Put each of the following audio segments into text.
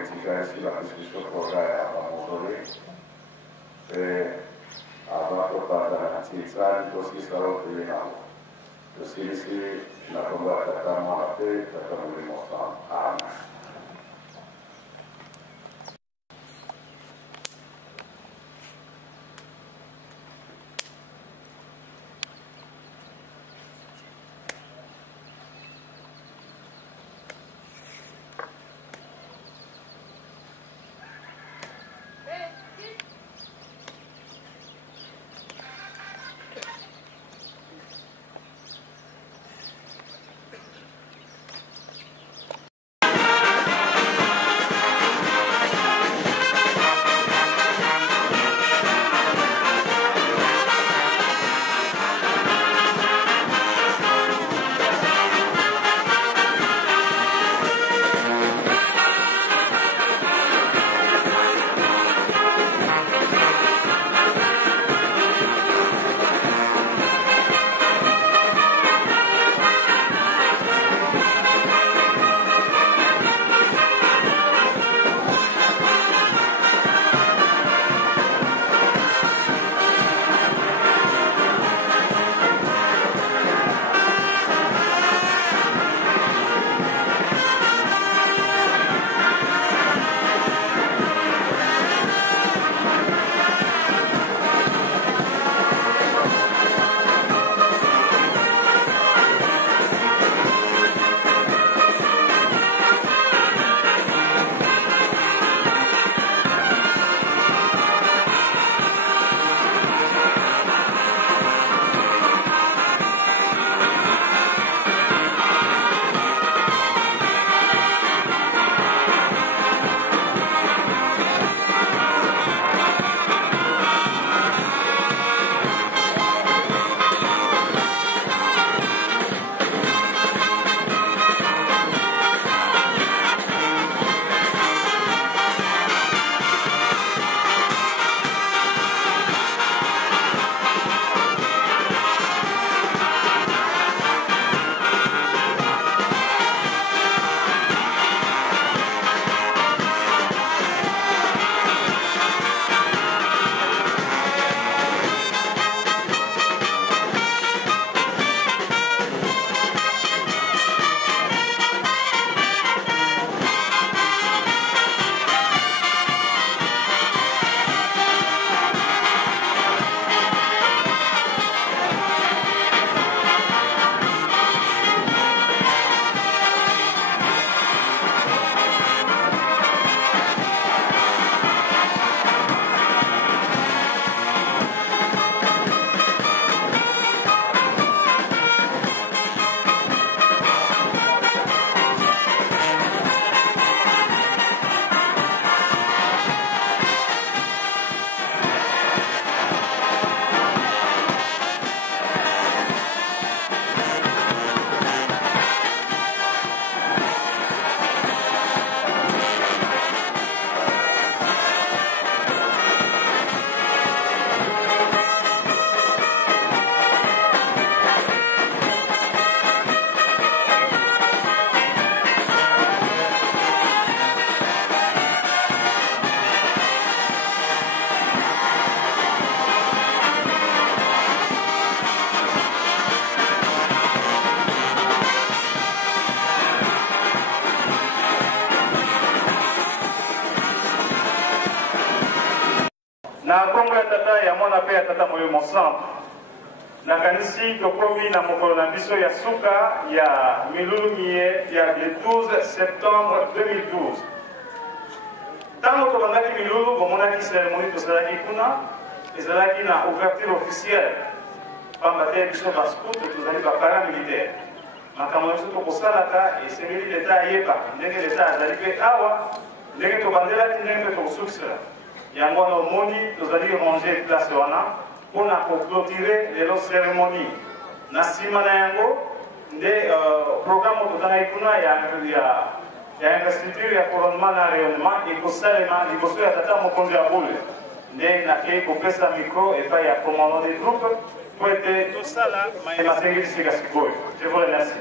Ainsi la discussion programme à Montgomery. Avant de parler de la Tizane, aussi ça va prier là. Aussi ici, la combat totalement la paix, totalement le monstre. Amen. na Kongo ya tata ya mwana pe ya tata moyo monsanto na kanisi tokomi na mokolo na biso ya suka ya milulumie ya le 12 septembre 2012 tango tobandaki milulu bomonaki seremoni tozalaki kuna ezalaki na ouverture officielle pamba te biso bascout tozali baparamilitaire makambo na biso tokosalaka esengeli leta ayeba ndenge leta azali mpe awa ndenge tobandelaki ndenge mpe tokosukisela yango wana omoni tozali ranger place wana mpona koclotire lelo cérémonie na nsima na yango nde programme tozalaki kuna ya investiture ya couronnement na rayonnement ekosalema liboso ya tata mokonzi ya bule nde nakei kopesa micro epai ya commandant des troupes po ete tosala mayema asengeli sika sikoyo. Je vous remercie.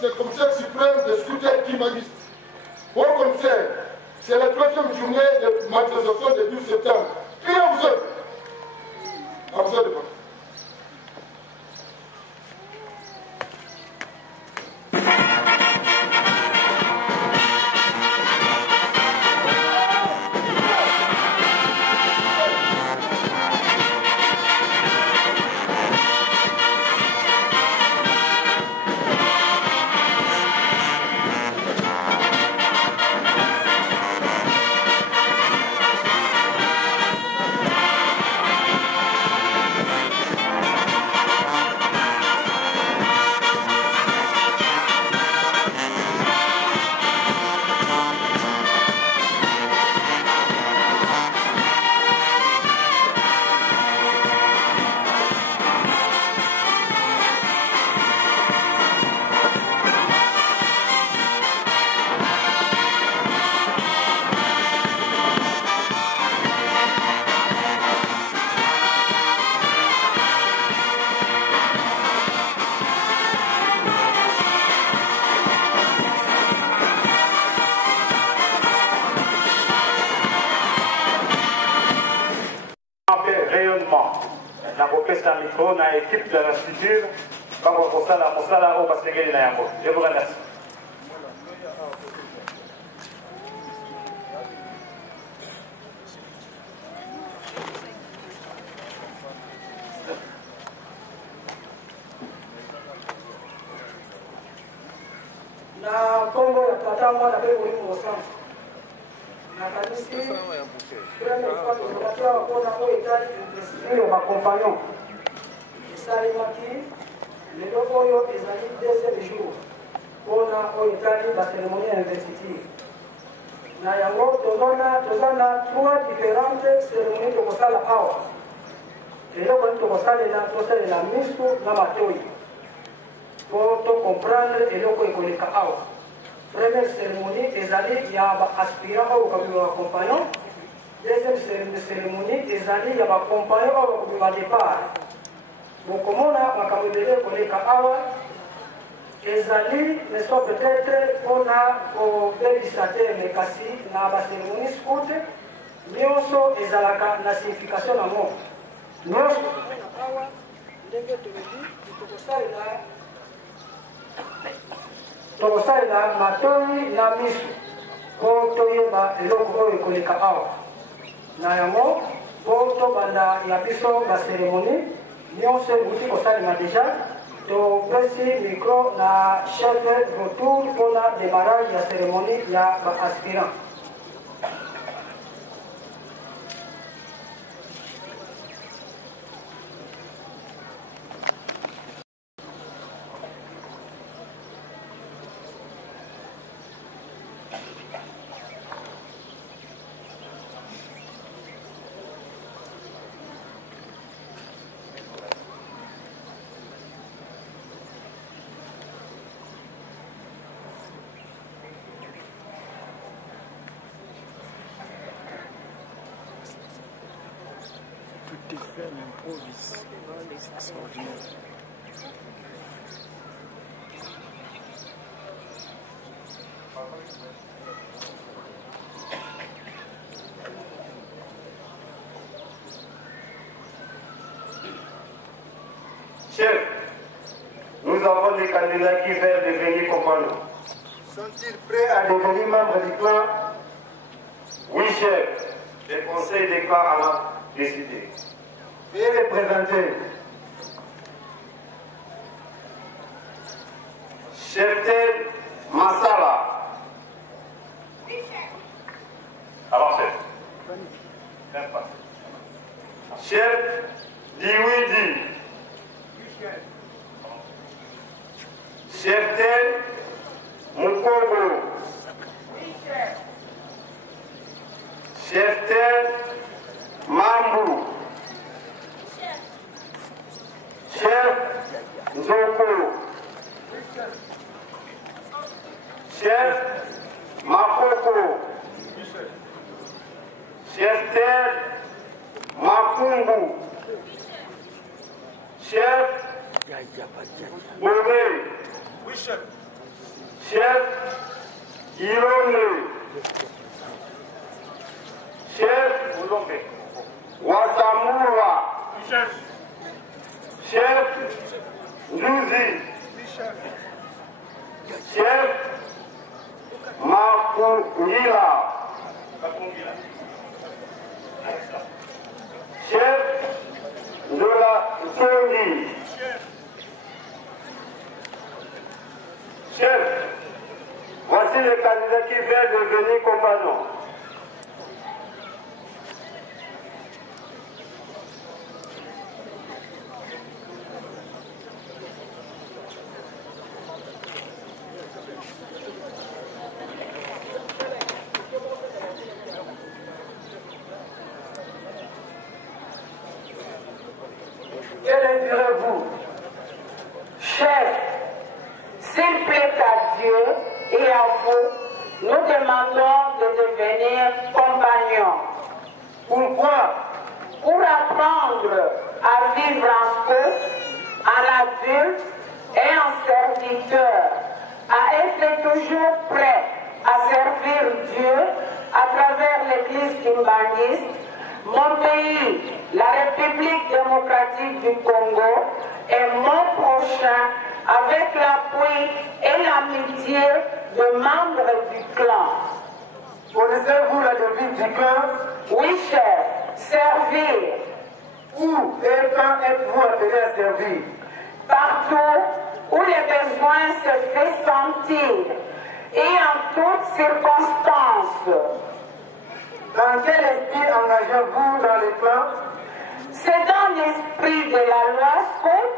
c'est le commissaire suprême des scouters Kimanis. Bon commissaire, c'est la 3e journée de manifestation du 12 septembre. Qui a vous êtes? À vous êtes. micro na équipe de la structure pour Mosala au Basengeli na Yango. Je vous remercie. Na Kongo ya tata mwana bebo ni mosana. Na kanisi premier fois tozokaki awa mpona oyo etali investiture ya bacompagnon esalemaki lelo oyo ezali deuxième jour mpona oyo etali baceremonie ya investiture. Na yango toza na trois différentes cérémonies tokosala awa. Eloko nini tokosalela misu na matoi pour comprendre eloko ekoleka awa. Première cérémonie ezali ya baaspirant oyo bakobima bacompagnon. Deuxième cérémonie ezali ya bacompagnon oyo bakobima départ. Bokomona makambo ebele ekoleka awa ezali mais soit peut-être mpona kobebisa te me kasi na bacérémonie scout nyonso ezalaka na signification nango. Nyonso awa ndenge toyebi tokosalela matoi na misu mpo toyeba eloko oyo ekoleka awa. Na yango mpo tobanda ya biso baceremonie nyonso euti kosalema deja topesi micro na chef retour mpona démarrage ya cérémonie ya baaspirant. Tout est fait à l'improviste. C'est extraordinaire. Chef, nous avons des candidats qui veulent devenir compagnons. Sont-ils prêts à Devenir membres du clan? Oui, chef. Le conseil des clans a décidé. Veuillez les présenter. Chef Massala. Avancez. Chef Diwidi. Chef Mukongo. Chef Mambu. Chef Nzoko. Chef Makoko. Chef Makungu. Chef Bobé. Oui, chef. chef Irone, chef Wasamura, chef Nuzi, chef Makungila, chef de la Zoni, chef, voici les candidats qui viennent devenir compagnons. Que direz-vous? Chef, s'il plaît à Dieu et à vous, nous demandons de devenir compagnons. Pourquoi? Pour apprendre à vivre en scout, en adulte et en serviteur, à être toujours prêt à servir Dieu à travers l'Église kimbanguiste, mon pays, la République démocratique du Congo, et mon prochain avec l'appui et l'amitié de membres du clan. Connaissez-vous la devise du clan? Oui, chef. Servir. Où et quand êtes-vous appelé à servir? Partout où les besoins se font sentir et en toutes circonstances. Dans quel esprit engagez-vous dans les clans? C'est dans l'esprit de la loi scout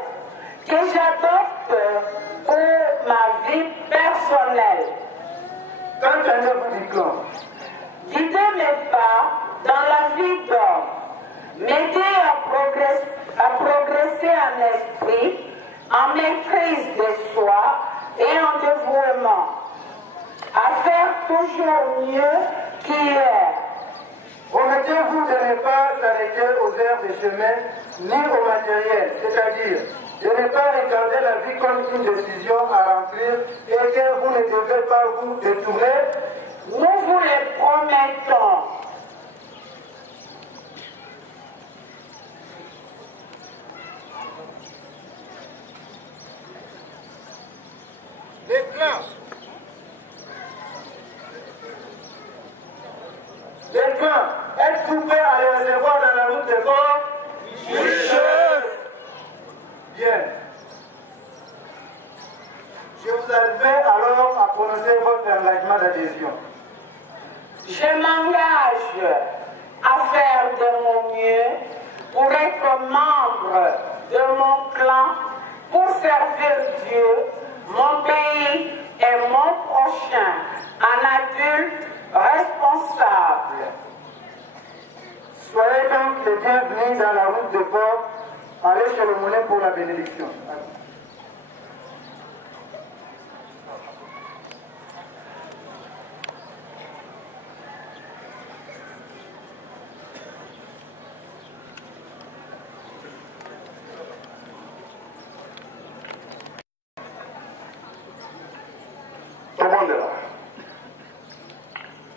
que j'adopte pour ma vie personnelle. Quand allez-vous du clan? Guider mes pas dans la vie d'homme, m'aider à progresser en esprit, en maîtrise de soi et en dévouement, à faire toujours mieux qu'hier. Promettez-vous de ne pas s'arrêter aux aires des chemins ni au matériel, c'est-à-dire de ne pas regarder la vie comme une décision à remplir et que vous ne devez pas vous détourner? Nous vous le promettons. Les clans. Les clans, êtes-vous prêts à les recevoir dans la route des corps? Oui, chef. Bien. Je vous invite alors à prononcer votre engagement d'adhésion. Je m'engage à faire de mon mieux pour être membre de mon clan, pour servir Dieu, mon pays et mon prochain, un adulte responsable. Soyez donc les bienvenus dans la route de port. Allez chez le moulin pour la bénédiction. Tout le monde est là.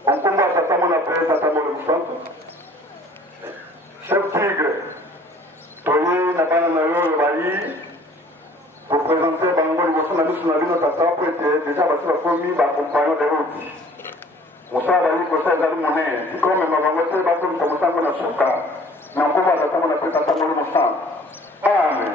On combat Tatamon après Tatamon le centre. Chef Tigre, Toye Nabana Nayo le Bailly, pour présenter Bango Liboso Nabi Sunabino Tata, pour être déjà passé la famille, compagnon de route. Moussa Bailly, Kosa Zali Monet, qui comme Mabangote, Baton Tamosango Nasuka, mais on combat Tatamon après Tatamon le centre. Amen.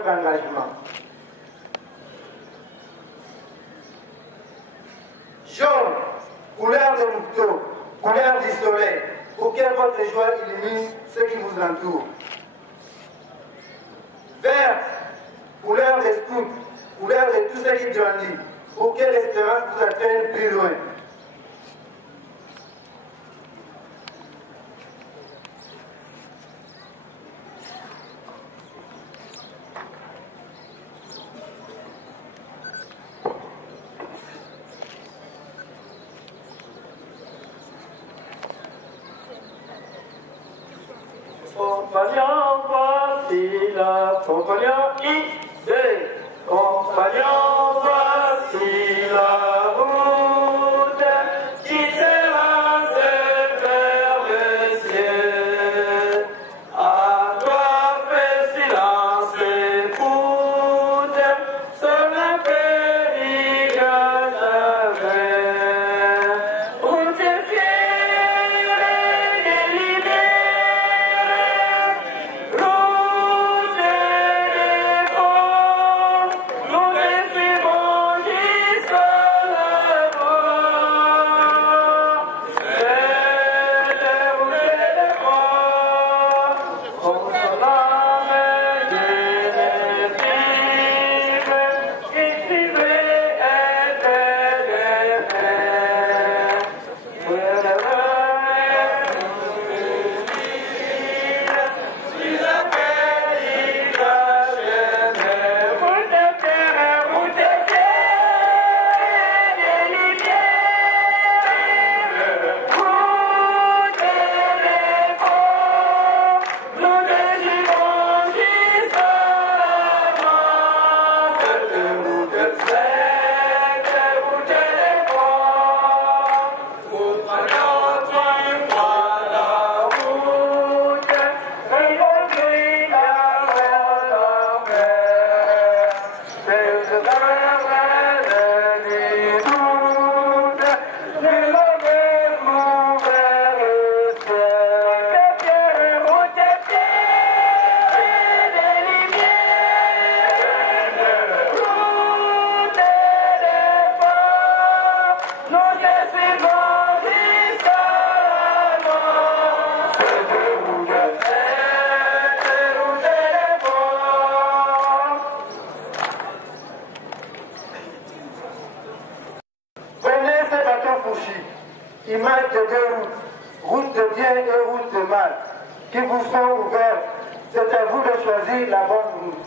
votre engagement. Jaune, couleur de louveteau, couleur du soleil, pour que votre joie illumine ce qui vous entoure. Verte, couleur des scouts, couleur de tout ce qui grandit, pour que l'espérance vous atteigne plus loin. Compagnon, voici la compagnon idée. Compagnon, voici la route qui s'élance vers le ciel. À toi, fais silence, écoute, son appel à jamais. Route fière et libérée. Image de deux routes, route de bien et route de mal, qui vous sont ouvertes. C'est à vous de choisir la bonne route.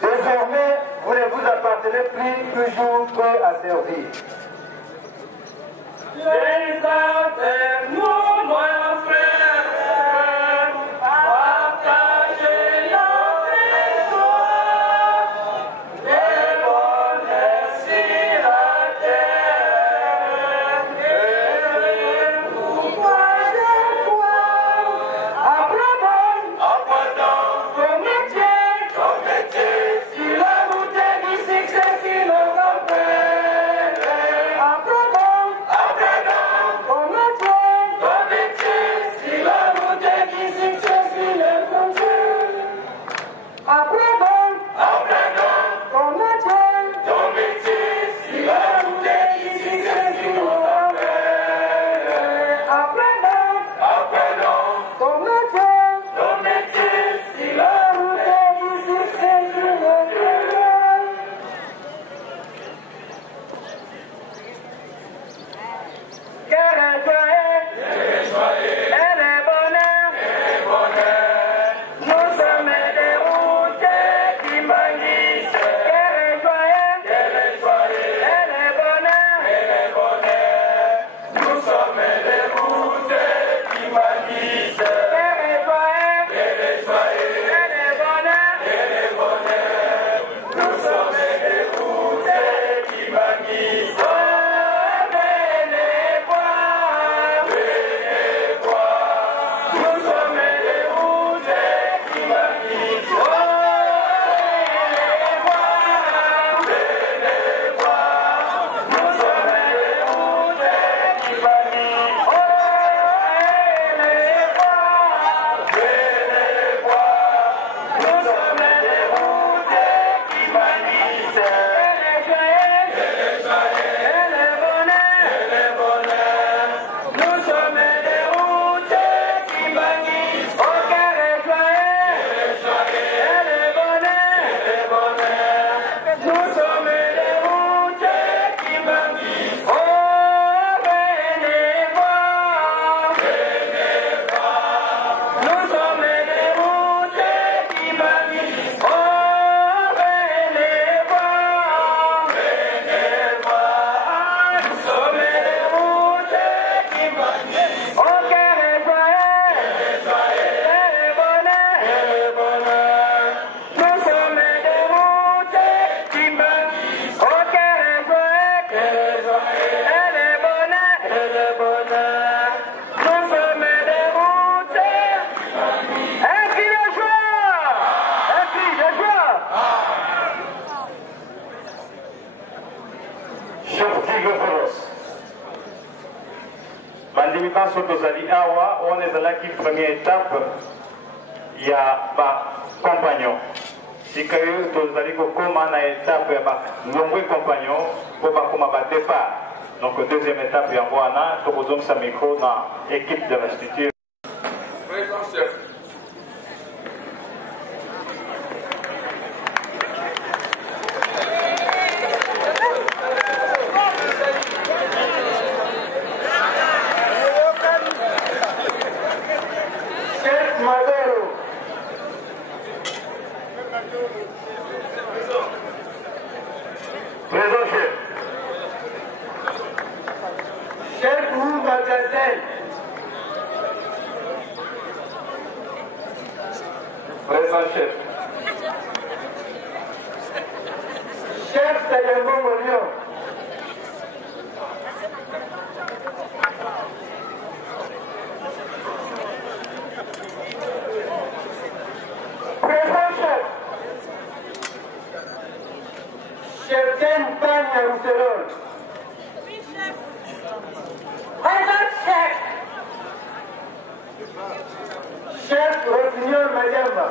Désormais, vous ne vous appartenez plus, toujours prêt à servir. Les armes, nous, mon frère, partagez notre joie, les bonheurs sur la terre, et nous croyez quoi? Apprenons vos métiers, sur la route du succès, si nos emplois. Apprenons, vos métiers. nyonso tozali awa wana ezalaki première étape ya bacompagnon sika oyo tozali kokóma na étape ya balongwe compagnon mpo bakóma badépart. Donc deuxième étape yango wana tokozongisa micro na équipe de l'institut. Président chef. Présent chef. Chef ou Magazel. Présent chef. Chef Sayambo Molion. Présent chef. Chef Den Banya Rousselol. Présent chef. Chef Rossignol Mayamba.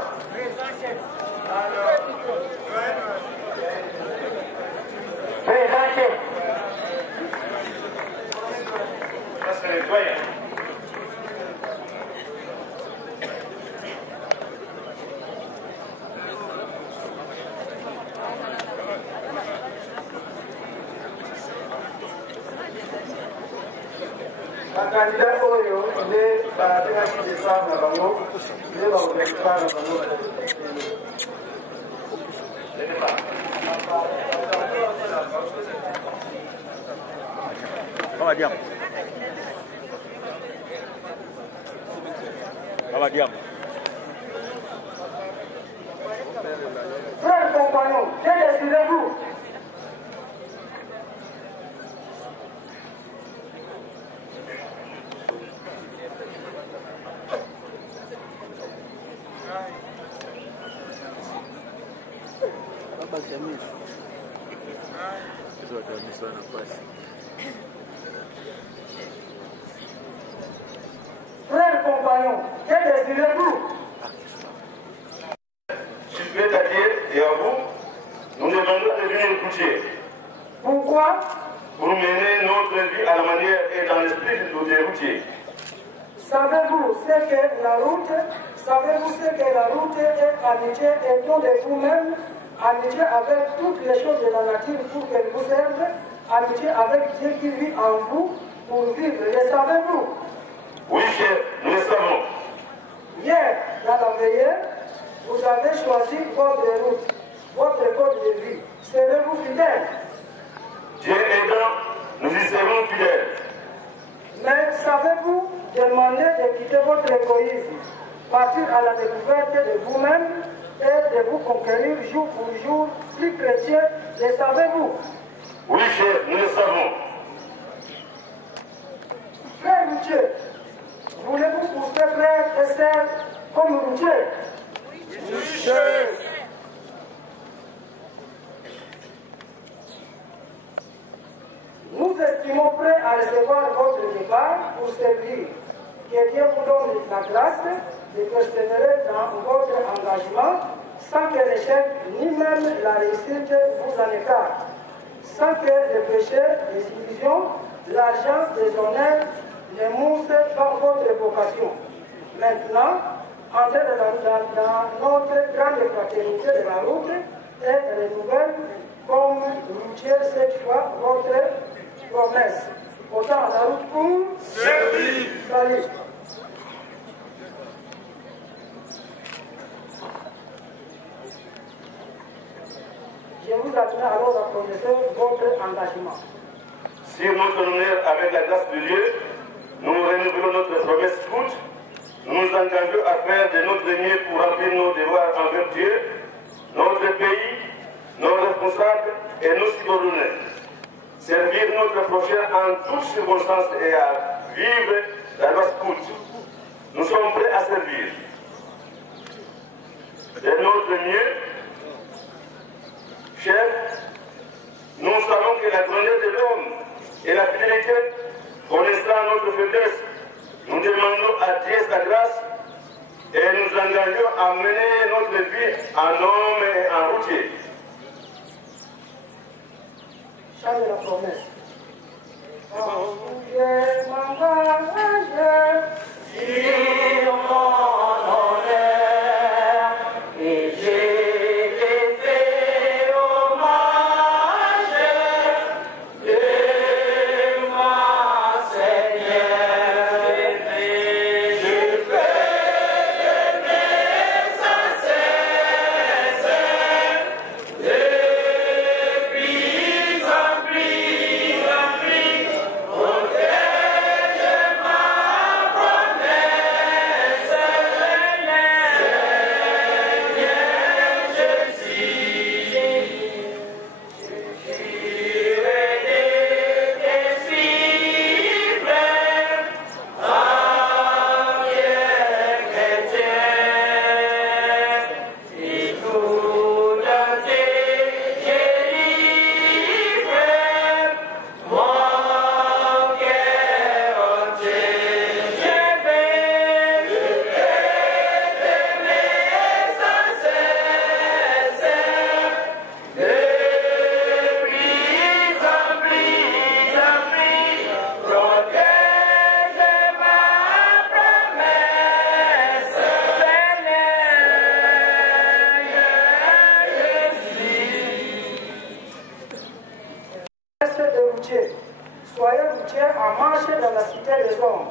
Présent chef. Ça c'est les doyens. Candidat oyo nde batekaki départ na bango nde bakozala départ na bango. Frères compagnons, que décidez-vous? Frères compagnons, que désirez-vous? Je vais t'attirer et à vous, nous demandons de venir écouter Pourquoi? pour mener notre vie à la manière et dans l'esprit de nos routiers. Savez-vous ce que la route est amitié et don de vous-même, amitié avec toutes les choses de la nature pour qu'elles vous servent, amitié avec Dieu qui vit en vous pour vivre. Le savez-vous? Oui, chef, nous le savons. Hier, dans la veillée, vous avez choisi votre route, votre code de vie. Serez-vous fidèles? Dieu aidant, nous y serons fidèles. Mais savez-vous demander de quitter votre égoïsme, partir à la découverte de vous-même et de vous conquérir jour pour jour, plus chrétien, le savez-vous? Oui, chef, nous le savons. Frère routier, voulez-vous pousser frère et sœur comme routier? Oui, chef. Nous estimons prêts à recevoir votre départ pour servir. Que Dieu vous donne la grâce de persévérer dans votre engagement sans que l'échec ni même la réussite vous en écarte, sans que le péché, les illusions, l'argent, les honneurs ne moussent pas votre vocation. Maintenant, entrez dans notre grande fraternité de la route et renouvelle comme routier cette fois votre promesse. Autant la route pour Servir. Salut. Je vous attends alors à prononcer votre engagement. Sur notre honneur, avec la grâce de Dieu, nous renouvelons notre promesse toute. Nous nous engageons à faire de notre mieux pour remplir nos devoirs envers Dieu, notre pays, nos responsables et nos subordonnés. Servir notre prochain en toutes circonstances et à vivre la loi scout. Nous sommes prêts à servir. De notre mieux, chef, nous savons que la grandeur de l'homme et la fidélité, connaissant notre faiblesse, Nous demandons à Dieu sa grâce et nous engageons à mener notre vie en homme et en routier. Chant de la promesse. Soyez routiers en marche dans la cité des hommes.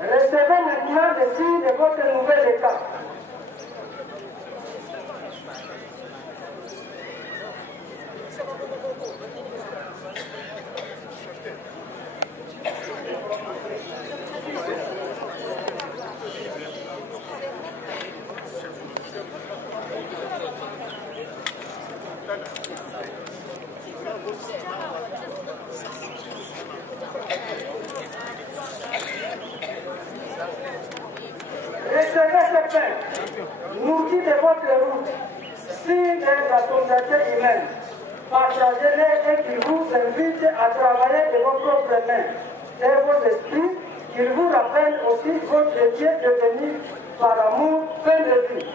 Recevez maintenant les signes de votre nouvel état. Recevez ce pain, nourri de votre route, signe de la solidarité humaine. Partagez-les et qu'ils vous invitent à travailler de vos propres mains et vos esprits, qu'ils vous rappellent aussi votre Dieu devenu par amour plein de vie.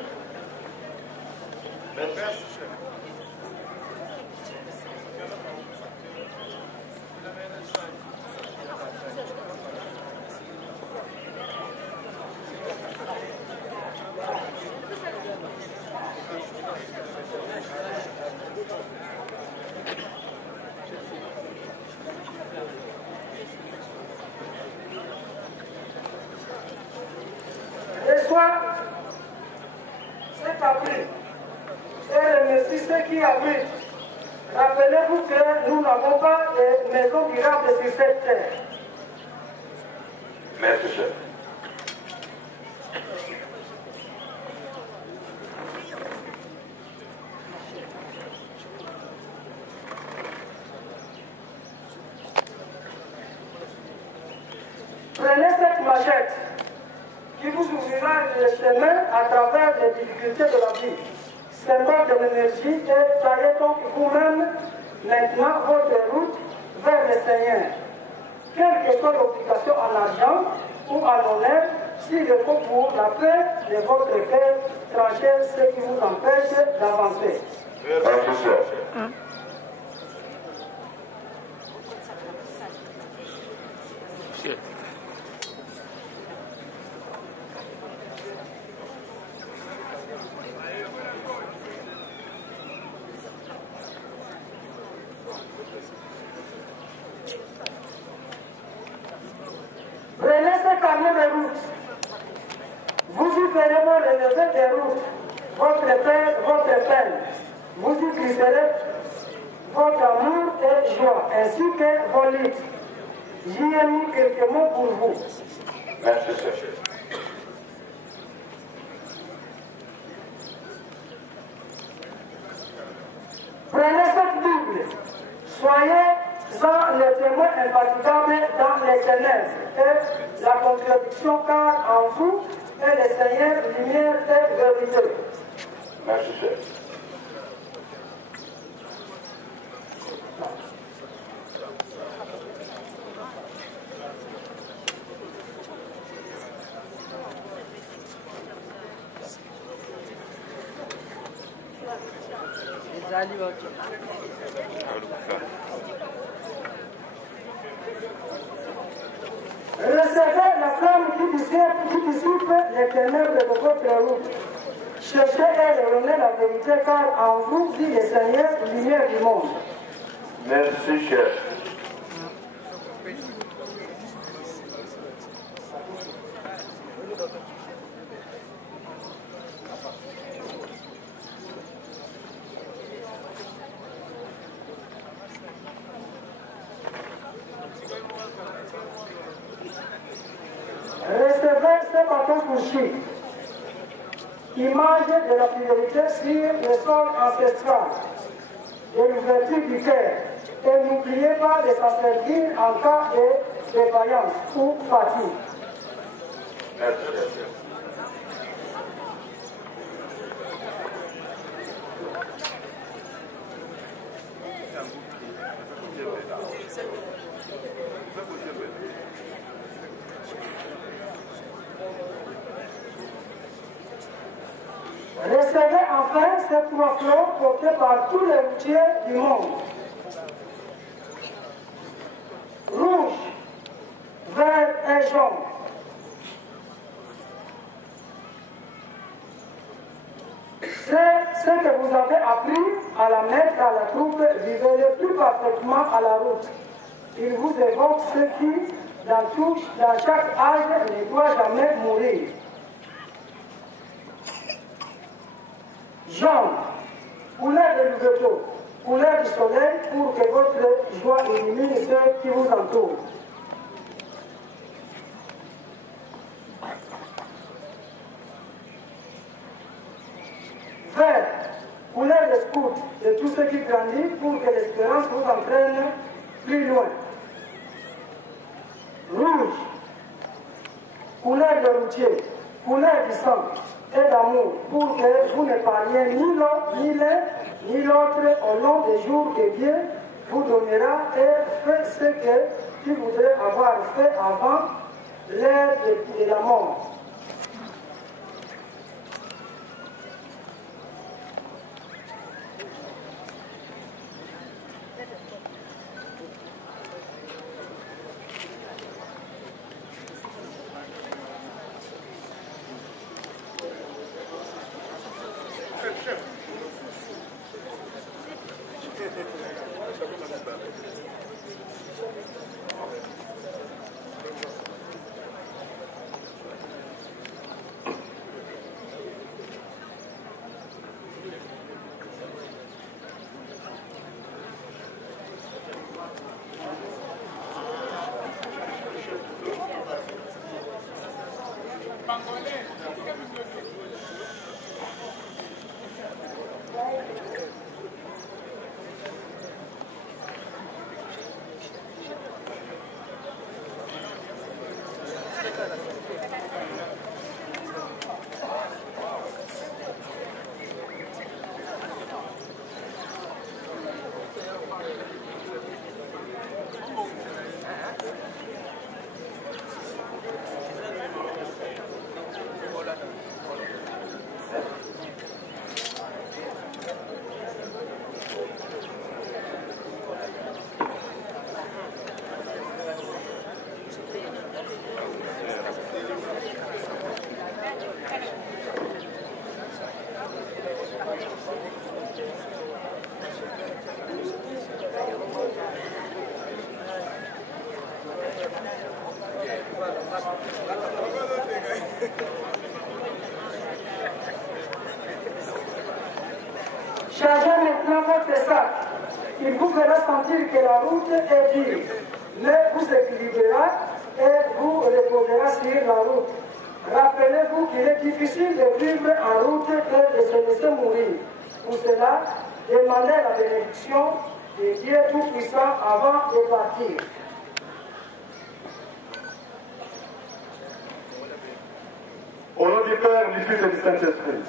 Cet abri et remercie ceux qui abritent. Rappelez-vous que nous n'avons pas de maison durable sur cette terre. Merci, chef. Prenez cette machette qui vous ouvrira le chemin à travers les difficultés de la vie. Symbole de l'énergie et taillez donc vous-même maintenant votre route vers le Seigneur. Quelle que soit l'obligation en argent ou en honneur, s'il le faut pour la paix de votre cœur, tranchez ce qui vous empêche d'avancer. Prenez ce camion de route. Vous y verrez vos relevés de route, votre paix, votre peine. Vous y glisserez votre amour et joie, ainsi que vos litres. J'y ai mis quelques mots pour vous. Merci, chef. Prenez cette Bible. Soyez-en les témoins infatigables dans les ténèbres et la contradiction, car en vous et le Seigneur, lumière et vérité. Merci, chef. Recevez la flamme qui dissipe les ténèbres de votre route. Cherchez et revenez la vérité, car en vous dit le Seigneur, lumière du monde. Merci, chef. Recevez ce bâton couché, image de la fidélité sur le sol ancestral, de l'ouverture du cœur, et n'oubliez pas de s'en servir en cas de défaillance ou fatigue. Merci, chef. Recevez enfin ces trois fleurs portées par tous les routiers du monde. Rouge, vert et jaune. C'est ce que vous avez appris à la mettre à la troupe, vivez-le plus parfaitement à la route. Il vous évoque ce qui, dans chaque âge, ne doit jamais mourir. Jaune, couleur de l'ouverture, couleur du soleil pour que votre joie illumine ceux qui vous entourent. Vert, couleur de scout de tout ce qui grandit pour que l'espérance vous entraîne plus loin. Rouge, couleur de routier, couleur du sang et d'amour pour que vous ne parliez ni l'un ni l'autre au long des jours que Dieu vous donnera et faites ce que tu voudrais avoir fait avant l'heure de la mort. Chargez maintenant votre sac. Il vous fera sentir que la route est dure, mais vous équilibrera et vous reposera sur la route. Rappelez-vous qu'il est difficile de vivre en route et de se laisser mourir. Pour cela, demandez la bénédiction de Dieu Tout-Puissant avant de partir. Au nom Père, du Fils et du Saint-Esprit.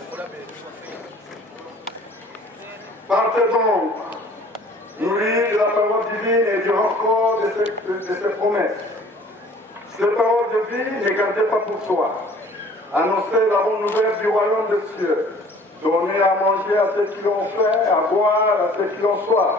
Partez donc, nourris de la parole divine et du renfort de ses promesses. Ces paroles de vie, ne gardez pas pour toi. Annoncez la bonne nouvelle du royaume des cieux. Donnez à manger à ceux qui l'ont faim, à boire à ceux qui l'ont soif.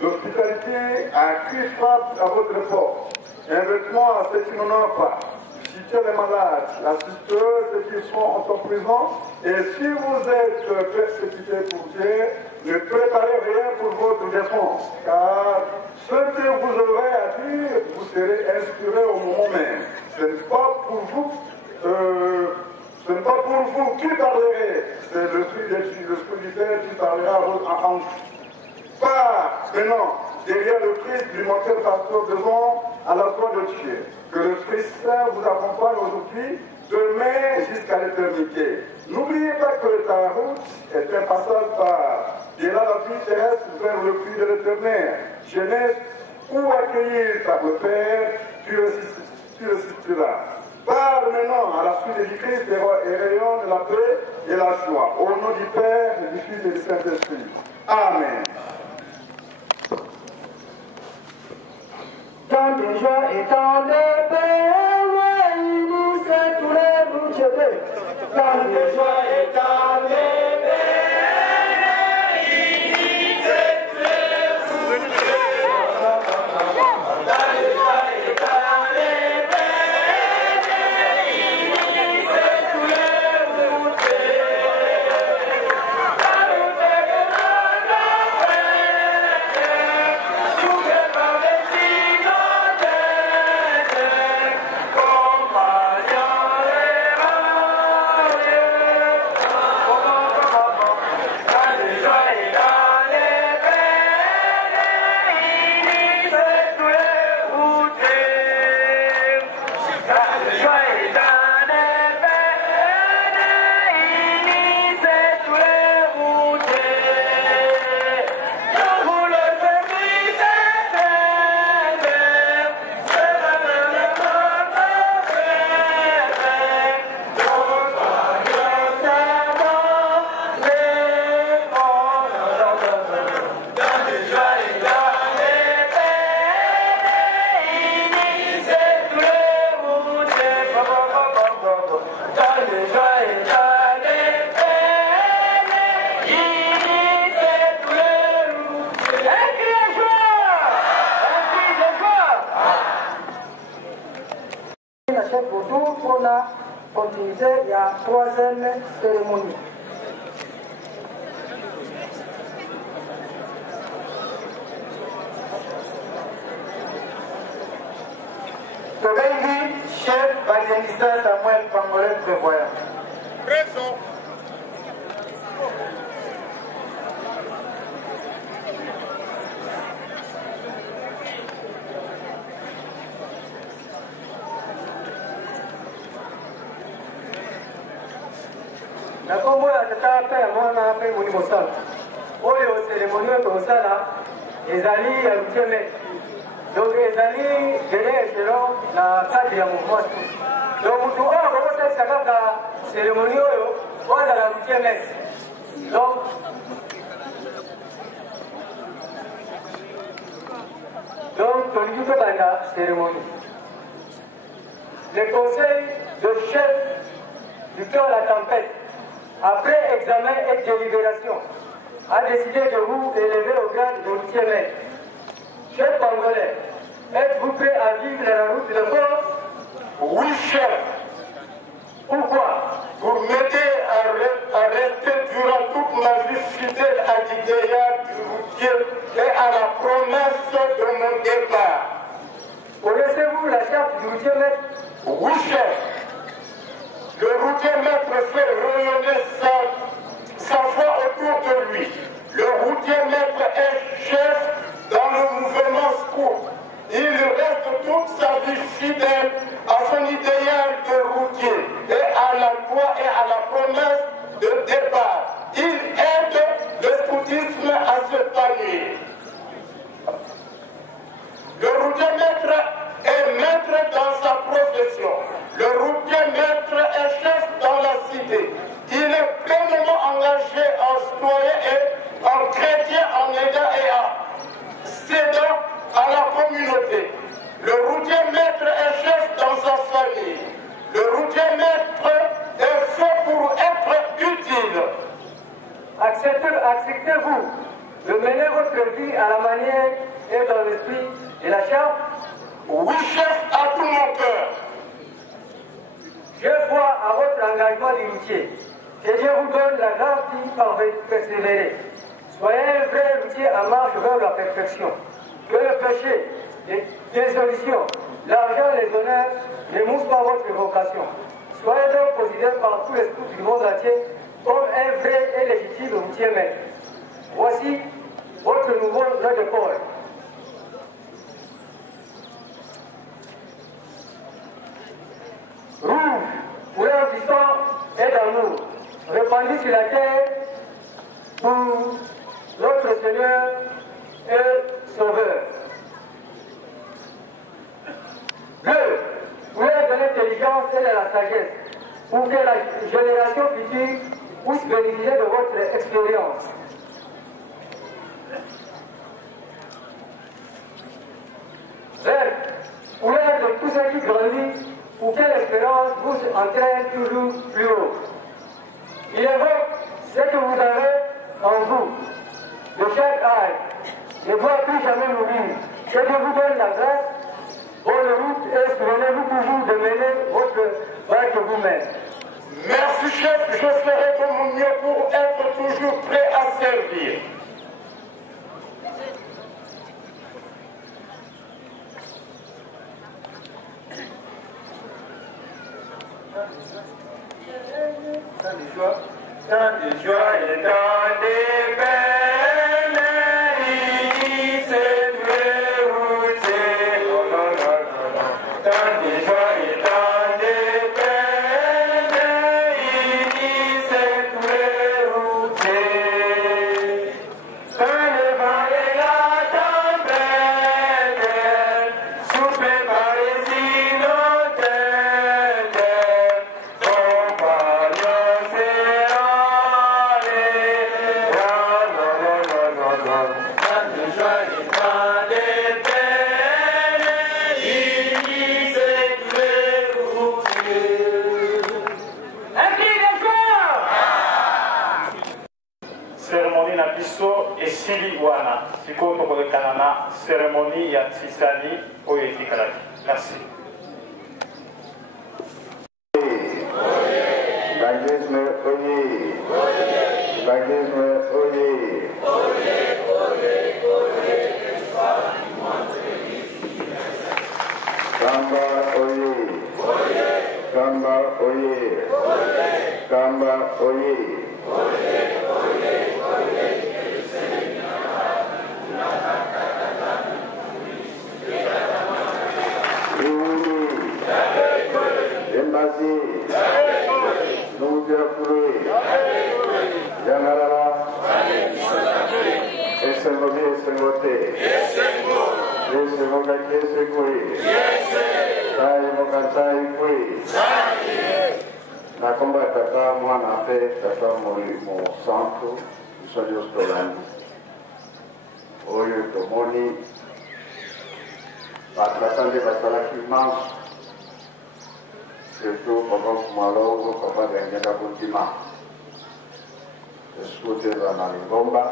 L'hospitalité a cru frappe à votre porte. Un vêtement à ceux qui n'en ont pas. Visitez les malades, assistez ceux qui sont en prison. Et si vous êtes persécutés pour Dieu, ne préparez rien pour votre défense. Car ce que vous aurez à dire, vous serez inspiré au moment même. Ce n'est pas pour vous. Ce n'est pas pour vous qui parlerez, c'est l'Esprit du Père qui parlera en vous. Par maintenant, derrière le Christ, l'immortel pasteur devant à la foi de Dieu. Que l'Esprit Saint vous accompagne aujourd'hui, demain jusqu'à l'éternité. N'oubliez pas que ta route est un passage par de là la vie terrestre vers le puits de l'éternel. Jeunesse, où accueillir par le Père, tu résisteras. Par maintenant à la suite du Christ et rayonne de la paix et la joie. Au nom du Père, et du Fils et du Saint-Esprit. Amen. Tant de joie et tant de paix, réunissez tous les bouches. Tant de joie et tant de paix, réunissez tous les bouches. Tant de joie et tant de paix, réunissez tous les bouches. Tant de paix que notre frère, tout est par les pour la continuité de la troisième cérémonie. Tobengi, chef Badianissa Samuel Pangolin prévoyant. Présent. Na kombo ya tata pe ya mwana pe moni mosala oyo cérémonie oyo tozosala ezali ya lutieme donc ezali dele echelon na cadre ya mouvement donc mutu oyo akokosalisa kaka cérémonie oyo ozala lutieme donc tolingi tobanda cérémonie. Le conseil de chef du cœur de la tempête, après examen et délibération, a décidé de vous élever au grade de lutier. Chef Congolais, êtes-vous prêt à vivre la route de force? Oui, chef. Pourquoi? Pour m'aider à rester durant toute ma vie fidèle à l'idéal du routier et à la promesse de mon départ. Connaissez-vous la charte du routier maître? Oui, chef. Le routier maître fait rayonner sa foi autour de lui. Le routier maître est chef dans le mouvement scout. Il reste toute sa vie fidèle à son idéal de routier et à la loi et à la promesse de départ. Il aide le scoutisme à s'épanouir. Le routier maître est maître dans sa profession. Le routier maître est chef dans la capacité. Il est pleinement engagé en citoyen et en chrétien, en aidant et en cédant à la communauté. Le routier maître est chef dans sa famille. Le routier maître est fait pour être utile. Acceptez-vous de mener votre vie à la manière et dans l'esprit de la charte? Oui, chef, à tout mon cœur. Je crois à votre engagement du routier. Que Dieu vous donne la grâce d'y persévérer. Soyez un vrai routier en marche vers la perfection. Que le péché, les désolutions, l'argent et les honneurs ne moussent pas votre vocation. Soyez donc considérés par tous les scouts du monde entier comme un vrai et légitime routier maître. Voici votre nouveau nom de code. Rouge, couleur du sang et d'amour, répandu sur la terre pour notre Seigneur et Sauveur. Bleu, couleur de l'intelligence et de la sagesse, pour que la génération future puisse bénéficier de votre expérience. Vert, couleur de tout ce qui grandit, pour que l'espérance vous entraîne toujours plus haut. Il évoque ce que vous avez en vous, de chaque âge, ne doit plus jamais mourir. Que Dieu vous donne la grâce, bonne route et souvenez-vous toujours de mener votre barque vous-même. Merci chef, je ferai de mon mieux pour être toujours prêt à servir. Tant de joie et tant de peine, il se déroute. Tant de joie et tant de peine, il se déroute. Quand le vent et la tempête soufflent par les inondés, compagnons cérémonie na biso esili wana sikoyo tokolekana na cérémonie ya tisani oyo etikalaki. Merci. Bagisme oye. Bagisme oye. Kamba oye. Kamba oye. Kamba oye. Embasi, Nubia-Puri, Yangarara, Esengobi, Esengote, Esengogaki, Esengoi, Sai Mokatai Puri, Nakomba Tata Mwana Fe, Tata Mo Santo, Sodios Tolani, Oyo Tomoni, Patratande Batalaki Mans, surtout pendant que Malo, Papa Ganyaka Boutima, escute dans la Lingomba,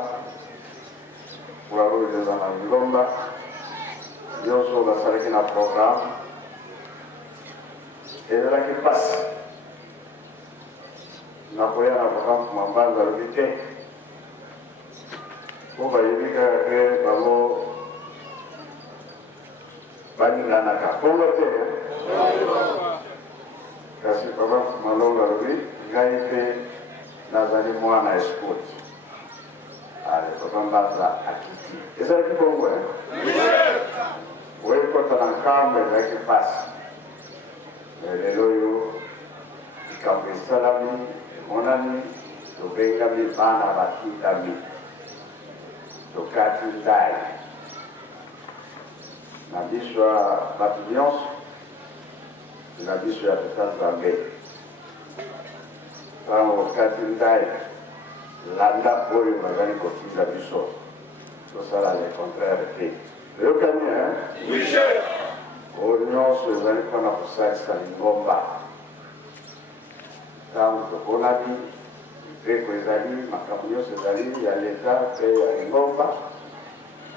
pour avoir dans la Lingomba, Yoso la Sarakina programme, et là qui passe, Napoya na programme Mamba dans le week-end, pour voyez que Babo Baninganaka, pour le terrain. Kasi Papa Malonga Rubi, Gaipe, Nazali Mwana Escort. Allez, Papa Mbaza Akiti. Est-ce que vous voyez? Oui, quand on a un camp, il y a qui passe. Les loyaux, les campés salami, mon ami, le Bengami, Bana, Batitami, le Kati Dai. La Bishwa Batillons. La vie sur la Zambé. tango kati ndai landa oyo bazali kotinda biso tosala le contraire te oyokani oyo nyonso ezali mpona kosalisa lingomba tango tokonani mipeko ezali makambo nyonso ezali ya leta mpe ya lingomba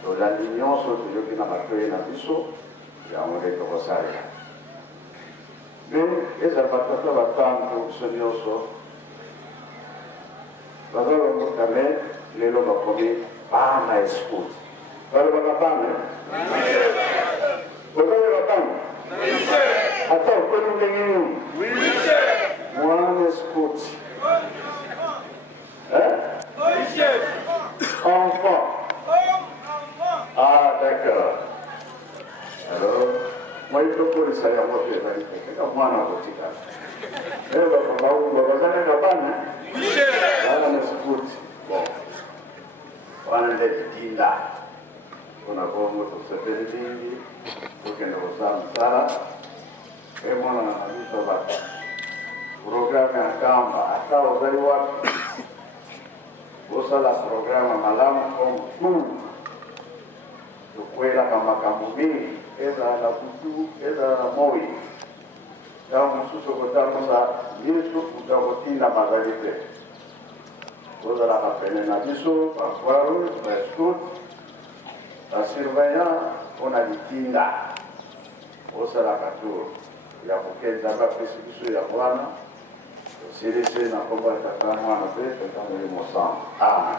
tolandi nyonso toyoki na matoyi na biso yango nde tokosalela me ezala batata batango biso nyonso bazolongotame lelo bakomi bana escout balobaka bana ozoleba bana ata okoni ndenge nini mwana escout enfant ah d'accord alors moi il faut que ça y a moto ezali teke mwana kotikala bakombaumba bazalaka bana bana na sikuti wana nde litinda mpona bongo tosepeli mingi tokende kosala mosala mpe monana na biso bato programe ya kamba ata ozali wapi osala programe malamu comme tout tokwelaka makambo mingi ezala na butu ezala na moi ntango mosusu kotambusa yesu kuta kotinda bazali te ozalaka pene na biso bafoire bascout basurveillant mpona litinda osalaka tour ya kokenza bapesi biso ya wana tosilisi na kombo ya tata mwana mpe totamoli mosango amen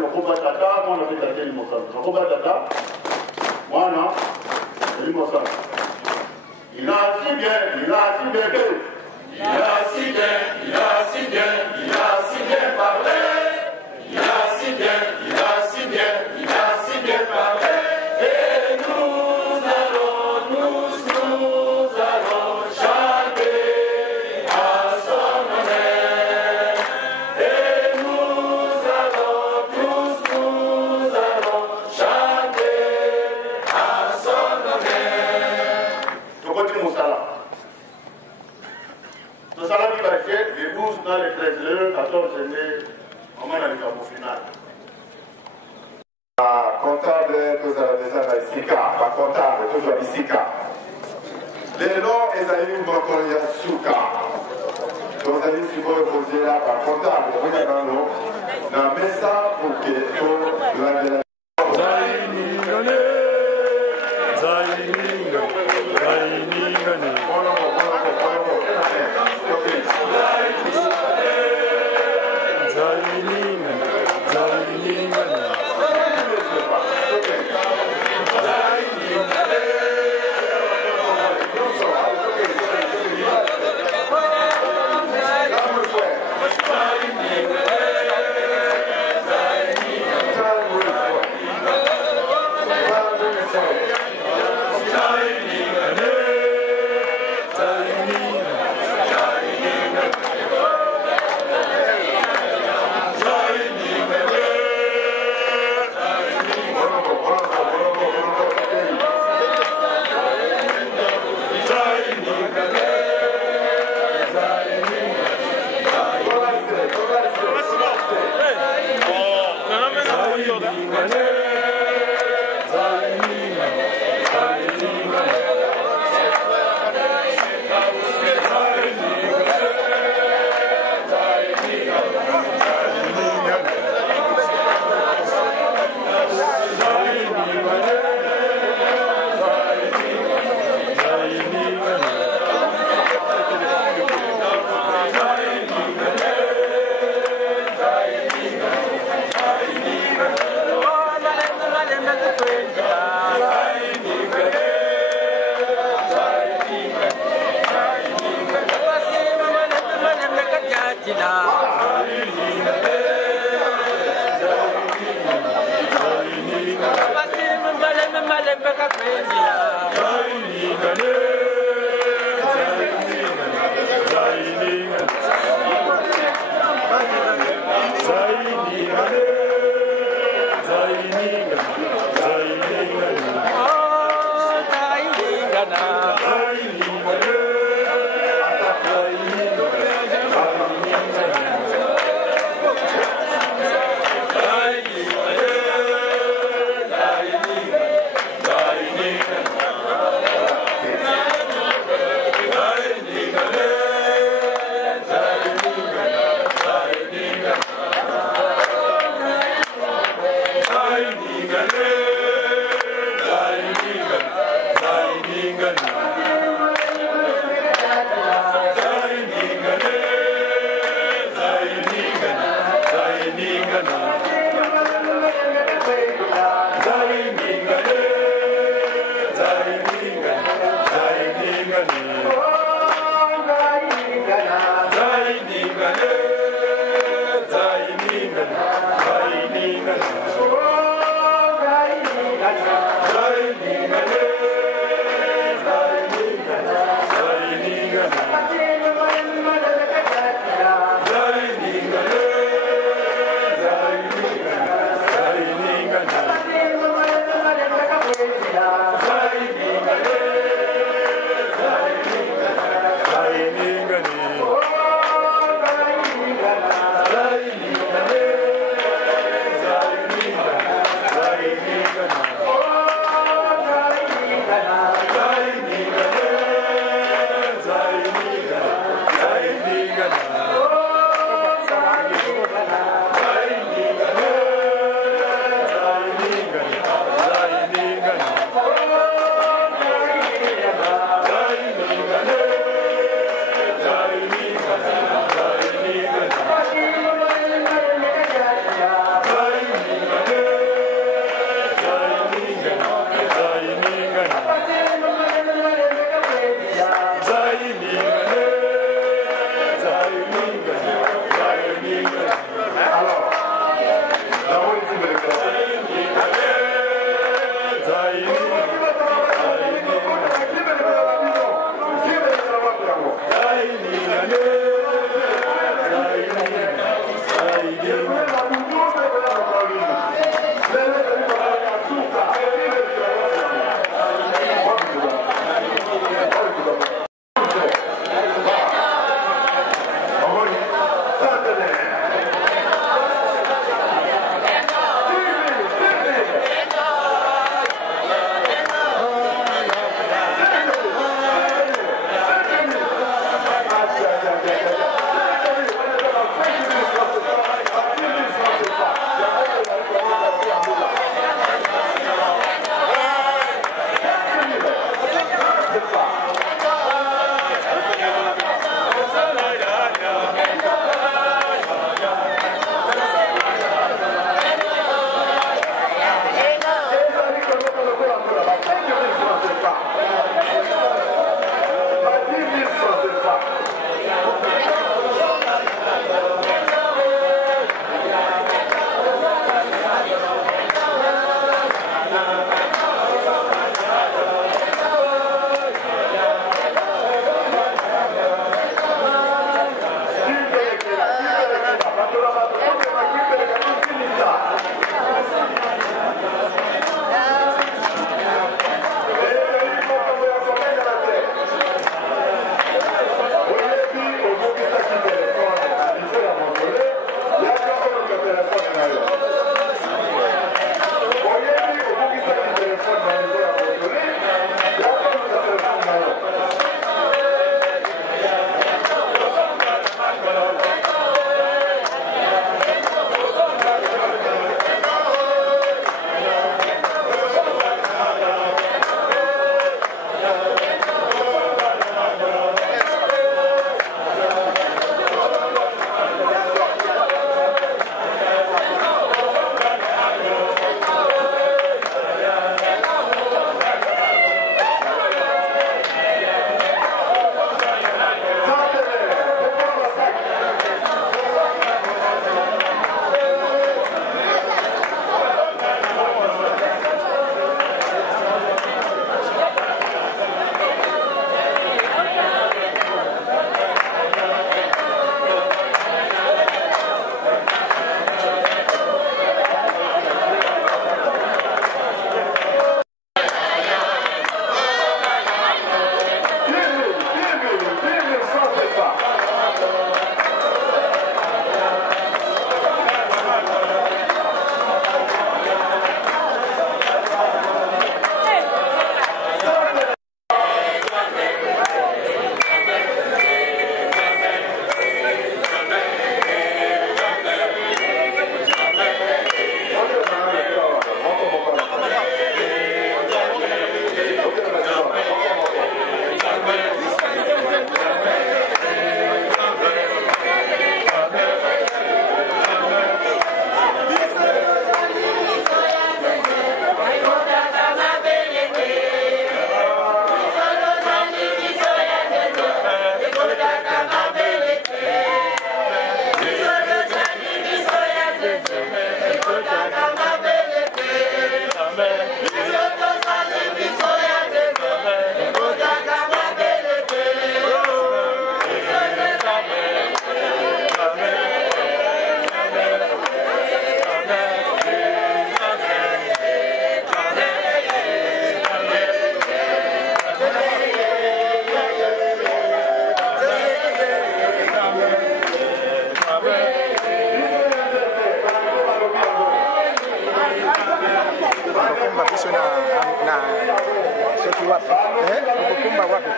lokoba tata mwana mpe tateli mosango lokoba tata mwana teli mosango il a si bien que il a si bien parlé, il a si bien parlé, et nous allons chanter à son honneur, et nous allons chanter à son honneur. Tu continues mon salam. Nous allons vivre les 12 dans les 13, le 14 mai, on va aller au final. Comptable, tous à la déjà dans Isika, pas comptable, toujours Isika. Les noms, ils allaient nous montrer à Souka. Donc, vous allez si vous reposez là, par comptable, regardez-nous, dans le message pour que tout la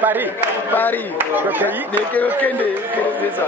Paris. Ok, c'est ça.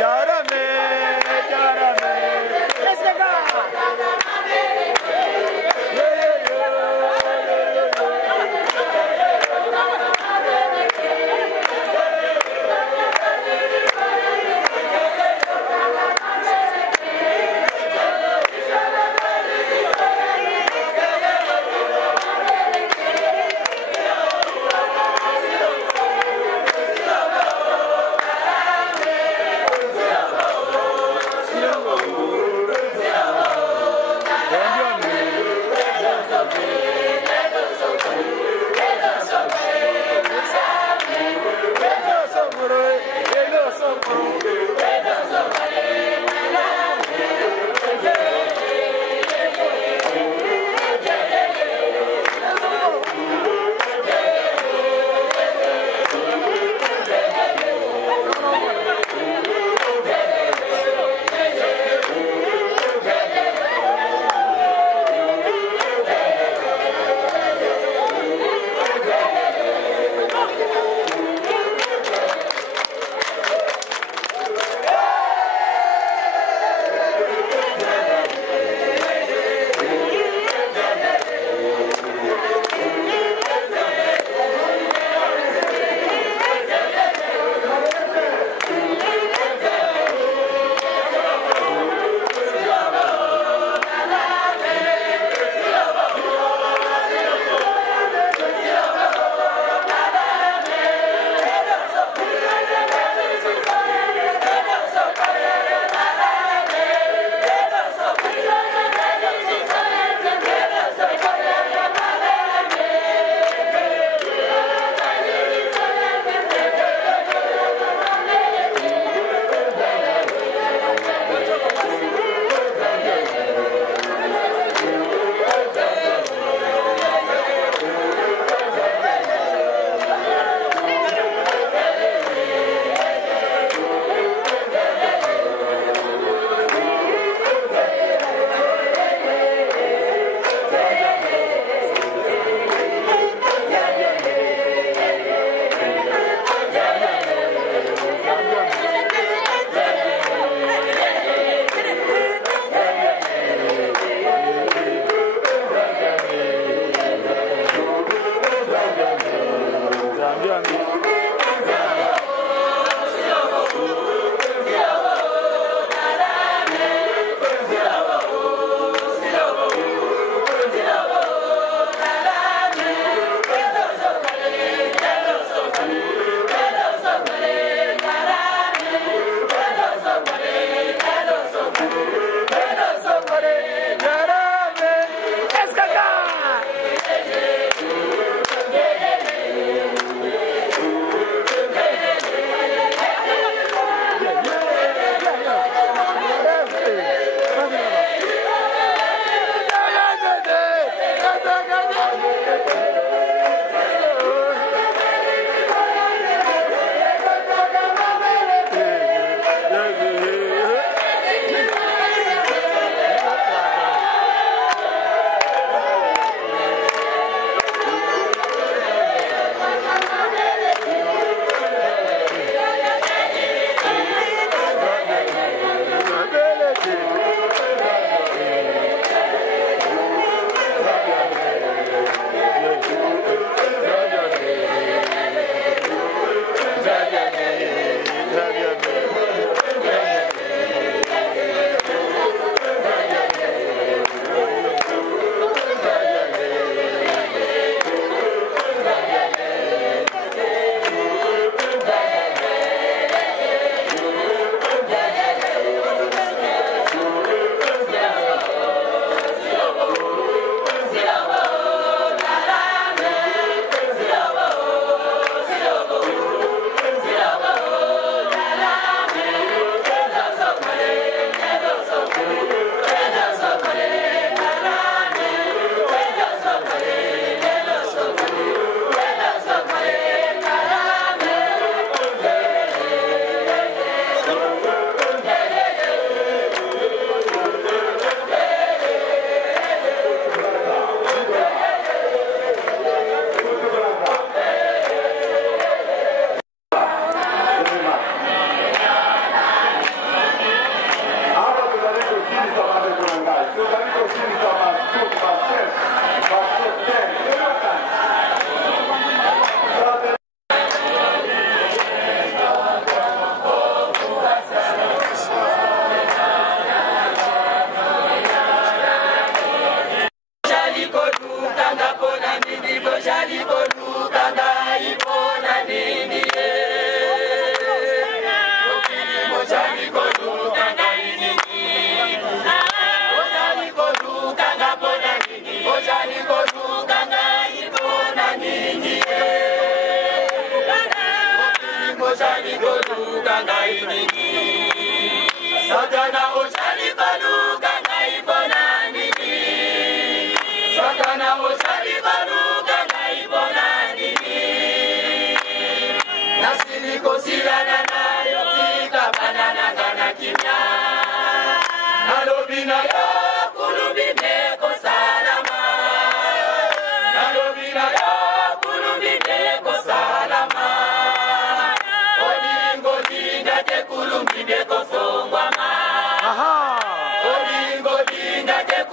Jarame,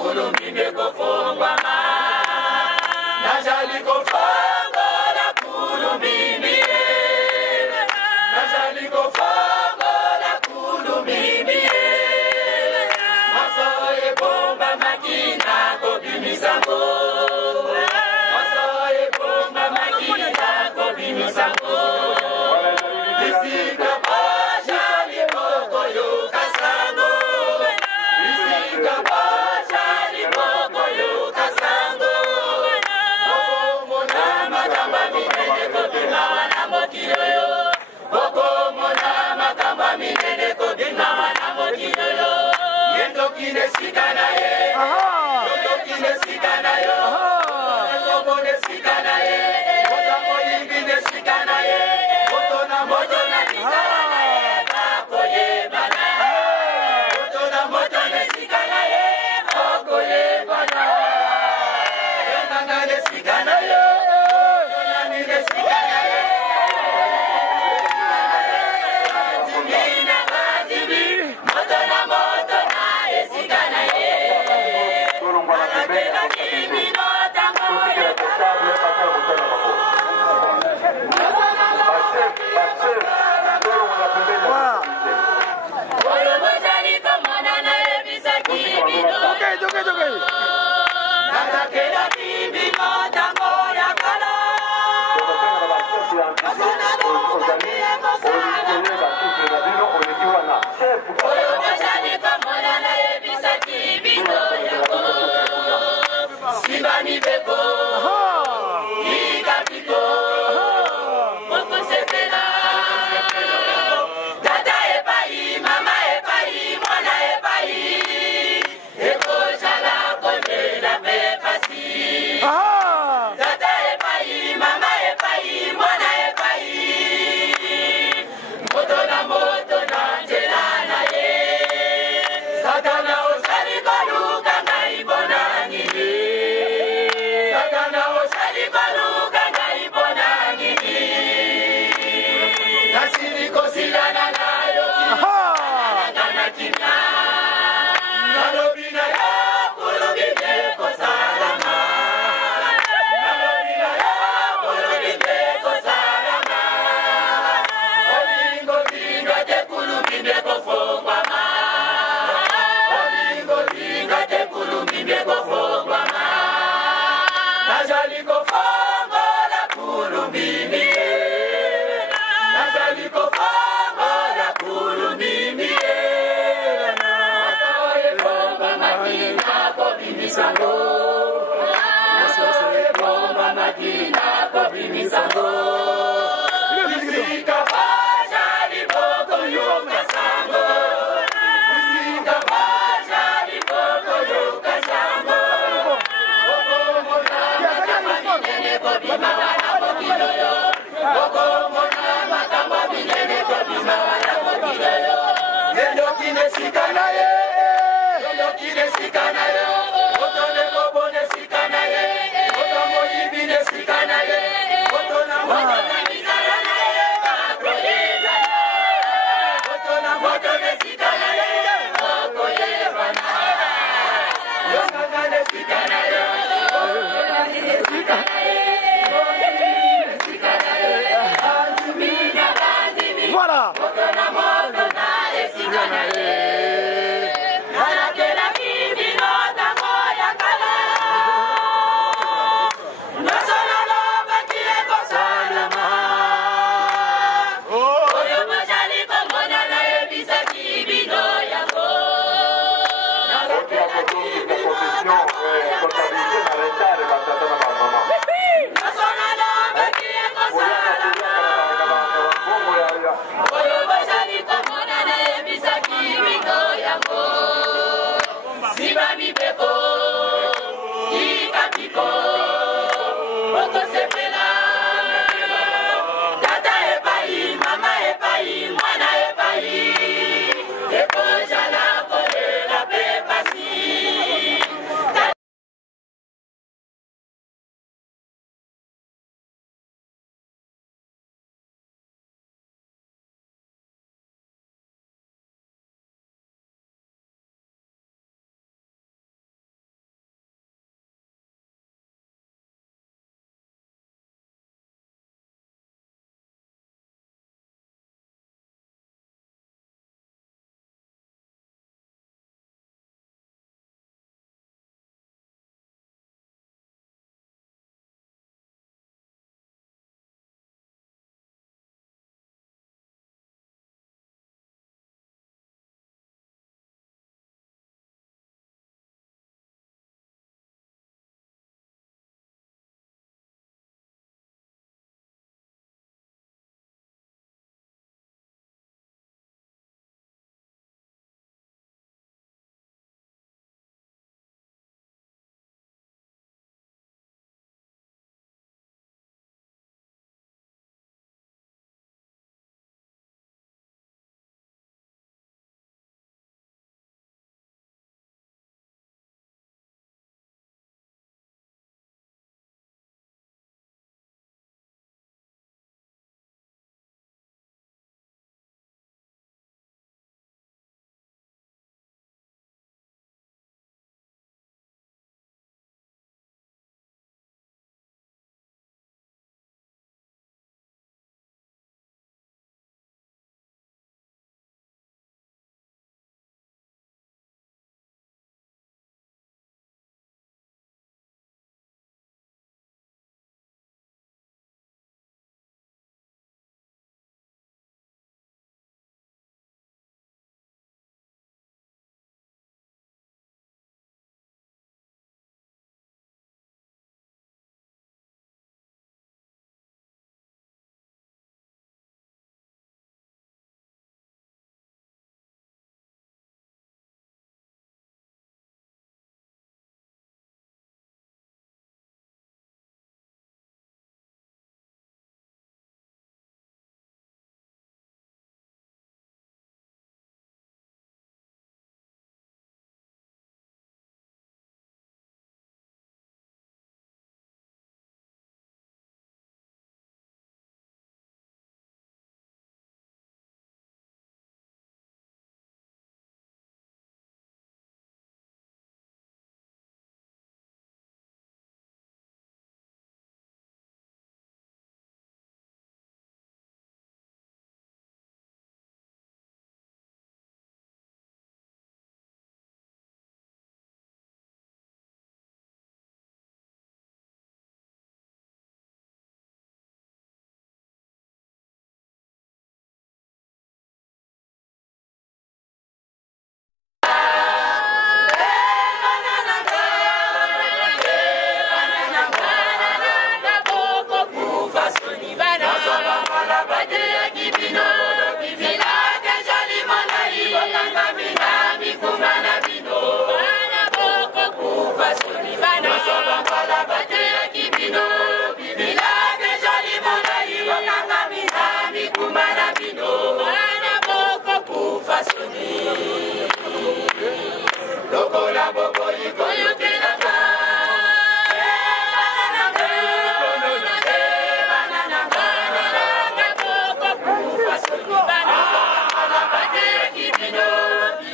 kulumine kofongwa ma najali kofongo la kulumine najali kofongo la kulumine masoye bomba makina kobimisango masoye bomba makina kobimisango isika boja liboko yo kasango isika boja liboko yo kasango boko mona makamba minene kobima wana mokilo yo boko mona makamba minene kobima wana mokilo yo yendo kine sikana ye yendo kine sikana yo yendo kine sikana ye boko moyingine sikana ye boko na moto na nisana ye bako ye bana boko na moto na sikana ye bako ye bana yendo na sikana ye boko na nine sikana ye moto na sikana ye Sibani beko, ikapiko, moko sepela. Dada epai, mama epai, mwana epai. Eko chala konde la pepasi. Dada epai, mama epai, mwana epai. Moto na njela na ye. Satana osali kaluka na ibonani. Satana osali kaluka na ibonani. Nasiri kosilana nayo. Nana kimya. Nalobina ya kulubine kosalama. Nalobina ya kulubine kosalama. Olingo linga te kulubine kofongwa ma. Olingo linga te kulubine kofongwa ma. Najali kofongo la kulubine. Najali kofongo la kulubine. Masoye bomba makina kobimisango. Masoye bomba makina kobimisango. Isika baja liboko yo kasango. Isika baja liboko yo kasango. Boko mona makamba minene kobima wana mokilo yo. Boko mona makamba minene kobima wana mokilo yo. Yendo kine sikana ye. Yendo kine sikana ye. Oto ne kobone sikana ye. Oto moyibine sikana ye. Oto na moto na nisana ye. Bako ye bana. Oto na moto na sikana ye. Bako ye bana. Yonga kane sikana ye. Yonga kine sikana ye. Yonga kine sikana ye. Azimina azimi. Voilà. Oto na moto na sikana ye. Nana kela kimi no tango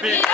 Bye.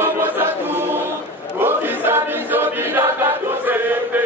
Momo Satu, Okisa Biso Bila Kato Sepe.